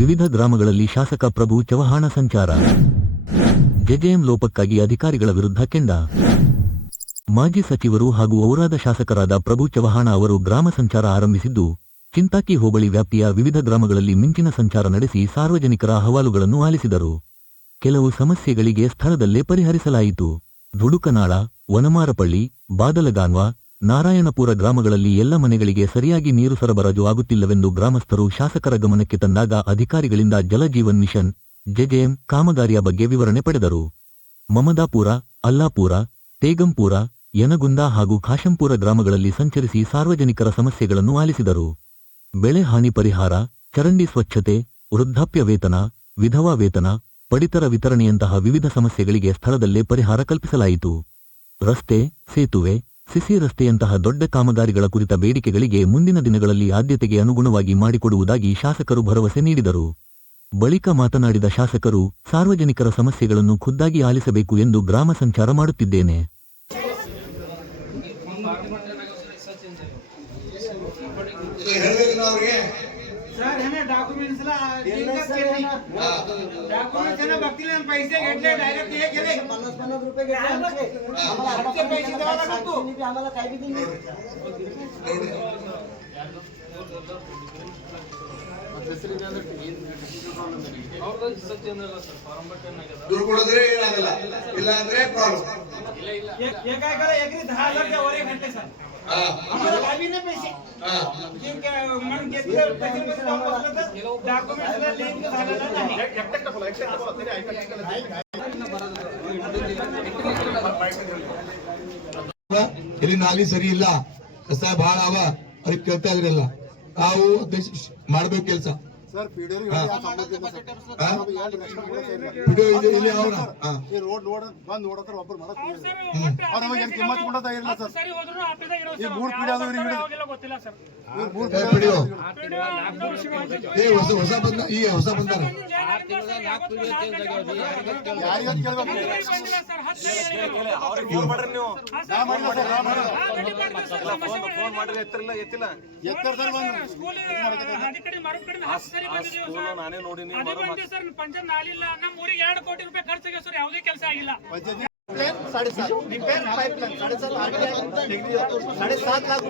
ವಿವಿಧ ಗ್ರಾಮಗಳಲ್ಲಿ ಶಾಸಕ ಪ್ರಭು ಚವ್ಹಾಣ ಸಂಚಾರ. ಜೆಜೆಎಂ ಲೋಪಕ್ಕಾಗಿ ಅಧಿಕಾರಿಗಳ ವಿರುದ್ಧ ಕೆಂಡ. ಮಾಜಿ ಸಚಿವರು ಹಾಗೂ ಔರಾದ ಶಾಸಕರಾದ ಪ್ರಭು ಚವ್ಹಾಣ ಅವರು ಗ್ರಾಮ ಸಂಚಾರ ಆರಂಭಿಸಿದ್ದು, ಚಿಂತಾಕಿ ಹೋಬಳಿ ವ್ಯಾಪ್ತಿಯ ವಿವಿಧ ಗ್ರಾಮಗಳಲ್ಲಿ ಮಿಂಚಿನ ಸಂಚಾರ ನಡೆಸಿ ಸಾರ್ವಜನಿಕರ ಅಹವಾಲುಗಳನ್ನು ಆಲಿಸಿದರು. ಕೆಲವು ಸಮಸ್ಯೆಗಳಿಗೆ ಸ್ಥಳದಲ್ಲೇ ಪರಿಹರಿಸಲಾಯಿತು. ದುಡುಕನಾಳ, ವನಮಾರಪಳ್ಳಿ, ಬಾದಲಗಾನ್ವ, ನಾರಾಯಣಪುರ ಗ್ರಾಮಗಳಲ್ಲಿ ಎಲ್ಲ ಮನೆಗಳಿಗೆ ಸರಿಯಾಗಿ ನೀರು ಸರಬರಾಜು ಆಗುತ್ತಿಲ್ಲವೆಂದು ಗ್ರಾಮಸ್ಥರು ಶಾಸಕರ ಗಮನಕ್ಕೆ ತಂದಾಗ ಅಧಿಕಾರಿಗಳಿಂದ ಜಲಜೀವನ್ ಮಿಷನ್, ಜೆಜೆಎಂ ಕಾಮಗಾರಿಯ ಬಗ್ಗೆ ವಿವರಣೆ ಪಡೆದರು. ಮಮದಾಪುರ, ಅಲ್ಲಾಪುರ, ತೇಗಂಪುರ, ಯನಗುಂದ ಹಾಗೂ ಖಾಶಂಪುರ ಗ್ರಾಮಗಳಲ್ಲಿ ಸಂಚರಿಸಿ ಸಾರ್ವಜನಿಕರ ಸಮಸ್ಯೆಗಳನ್ನು ಆಲಿಸಿದರು. ಬೆಳೆ ಹಾನಿ ಪರಿಹಾರ, ಚರಂಡಿ ಸ್ವಚ್ಛತೆ, ವೃದ್ಧಾಪ್ಯ ವೇತನ, ವಿಧವಾ ವೇತನ, ಪಡಿತರ ವಿತರಣೆಯಂತಹ ವಿವಿಧ ಸಮಸ್ಯೆಗಳಿಗೆ ಸ್ಥಳದಲ್ಲೇ ಪರಿಹಾರ ಕಲ್ಪಿಸಲಾಯಿತು. ರಸ್ತೆ, ಸೇತುವೆ, ಸಿಸಿ ರಸ್ತೆಯಂತಹ ದೊಡ್ಡ ಕಾಮಗಾರಿಗಳ ಕುರಿತ ಬೇಡಿಕೆಗಳಿಗೆ ಮುಂದಿನ ದಿನಗಳಲ್ಲಿ ಆದ್ಯತೆಗೆ ಅನುಗುಣವಾಗಿ ಮಾಡಿಕೊಡುವುದಾಗಿ ಶಾಸಕರು ಭರವಸೆ ನೀಡಿದರು. ಬಳಿಕ ಮಾತನಾಡಿದ ಶಾಸಕರು, ಸಾರ್ವಜನಿಕರ ಸಮಸ್ಯೆಗಳನ್ನು ಖುದ್ದಾಗಿ ಆಲಿಸಬೇಕು ಎಂದು ಗ್ರಾಮ ಸಂಚಾರ ಮಾಡುತ್ತಿದ್ದೇನೆ. ದುಡ್ಡು ಕೊಡಿದ್ರೆ ಏನಾಗಲ್ಲ, ಇಲ್ಲ ಅಂದ್ರೆ ಪ್ರಾಬ್ಲಮ್. ಇಲ್ಲಿ ನಾಲಿ ಸರಿ ಇಲ್ಲ, ಕಸ ಬಹಳ ಅವ, ಅದಕ್ಕೆ ಕೇಳ್ತಾ ಇದ್ರಲ್ಲ ನಾವು ಮಾಡ್ಬೇಕು ಕೆಲಸ. ಹೊಸ ಬಂದ ಈ ಹೊಸ ಬಂದಾರ ನಾನೇ ನೋಡಿನಿ. ಪಂಚಾಯತ್ ನಾಲಿಲ್ಲ, ನಮ್ಮ ಊರಿಗೆ 2 ಕೋಟಿ ರೂಪಾಯಿ ಖರ್ಚಾಗಿದೆ ಸರ್, ಯಾವುದೇ ಕೆಲಸ ಆಗಿಲ್ಲ. 7.5 लाख